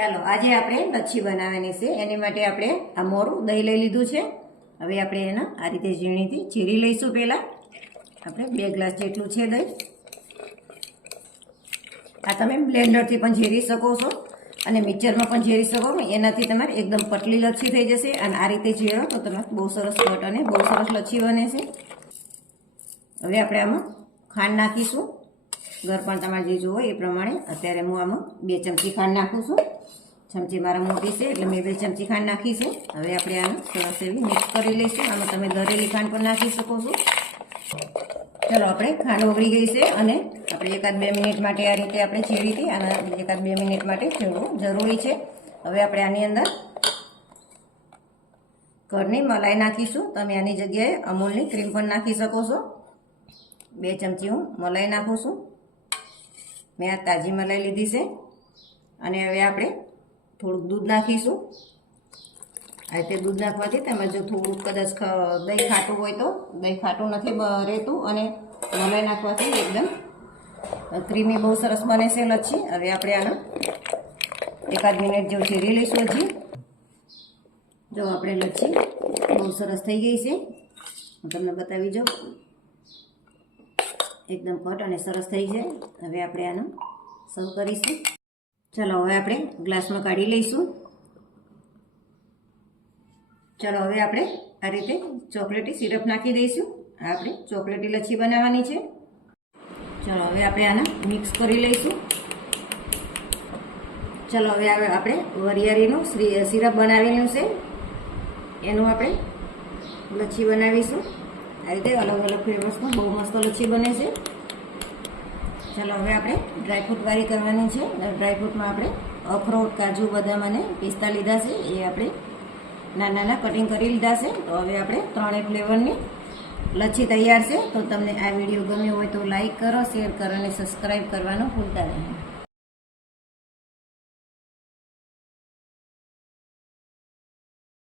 ચાલો, આજે આપણે લચ્છી બનાવવાની છે. એની માટે આપણે આ મોરું દહીં લઈ લીધું છે. હવે આપણે એને આ રીતે ઝીણીથી ચીરી લઈશું પહેલાં. આપણે બે ગ્લાસ જેટલું છે દહીં. આ તમે બ્લેન્ડરથી પણ ઝેરી શકો છો અને મિક્સરમાં પણ ઝેરી શકો છો. એનાથી તમારે એકદમ પતલી લચ્છી થઈ જશે અને આ રીતે ઝેરો તો તમે બહુ સરસ કટ અને બહુ સરસ લચ્છી બને છે. હવે આપણે આમાં ખાંડ નાખીશું. ઘર પણ તમારે જે જોવો એ પ્રમાણે અત્યારે હું આમાં બે ચમચી ખાંડ નાખું છું. ચમચી મારા મોટી છે એટલે મેં બે ચમચી ખાંડ નાખી છે. હવે આપણે આને સરસ એવી મિક્સ કરી લઈશું. આમાં તમે દરેલી ખાંડ પણ નાખી શકો છો. ચલો, આપણે ખાંડ ઓગળી ગઈ છે અને આપણે એકાદ બે મિનિટ માટે આ રીતે આપણે ચીરીથી આના એકાદ બે મિનિટ માટે છેડવું જરૂરી છે. હવે આપણે આની અંદર ઘરની મલાઈ નાખીશું. તમે આની જગ્યાએ અમૂલની ક્રીમ પણ નાખી શકો છો. બે ચમચી હું મલાઈ નાખું છું. મેં આ તાજી મલાઈ લીધી છે. અને હવે આપણે થોડુંક દૂધ નાખીશું. આ રીતે દૂધ નાખવાથી તેમાં જો થોડુંક કદાચ દહીં ખાટું હોય તો, દહીં ખાટું નથી રહેતું અને મલાઈ નાખવાથી એકદમ ક્રીમી બહુ સરસ બને છે લચ્છી. હવે આપણે આને એકાદ મિનિટ જેવું ચીરી લઈશું હજી. જો આપણે લચ્છી બહુ સરસ થઈ ગઈ છે. હું તમને બતાવી જાઉં એકદમ કટ અને સરસ થઈ જાય. હવે આપણે આનું સર્વ કરીશું. ચલો, હવે આપણે ગ્લાસમાં કાઢી લઈશું. ચલો, હવે આપણે આ રીતે ચોકલેટી સિરપ નાખી દઈશું. આપણે ચોકલેટી લચ્છી બનાવવાની છે. ચલો, હવે આપણે આને મિક્સ કરી લઈશું. ચલો, હવે આપણે વરિયાળીનું સિરપ બનાવેલું છે. એનું આપણે લચ્છી બનાવીશું. આ રીતે અલગ અલગ ફ્લેવર્સમાં બહુ મસ્ત લચ્છી બને છે. ચાલો, હવે આપણે ડ્રાયફ્રૂટ વારી કરવાની છે. ડ્રાયફ્રૂટમાં આપણે અખરોટ, કાજુ, બદામ અને પિસ્તા લીધા છે. એ આપણે નાના નાના કટિંગ કરી લીધા છે. તો હવે આપણે ત્રણેય ફ્લેવરની લચ્છી તૈયાર છે. તો તમને આ વીડિયો ગમ્યો હોય તો લાઇક કરો શેર કરો અને સબસ્ક્રાઈબ કરવાનું ભૂલતા નહીં.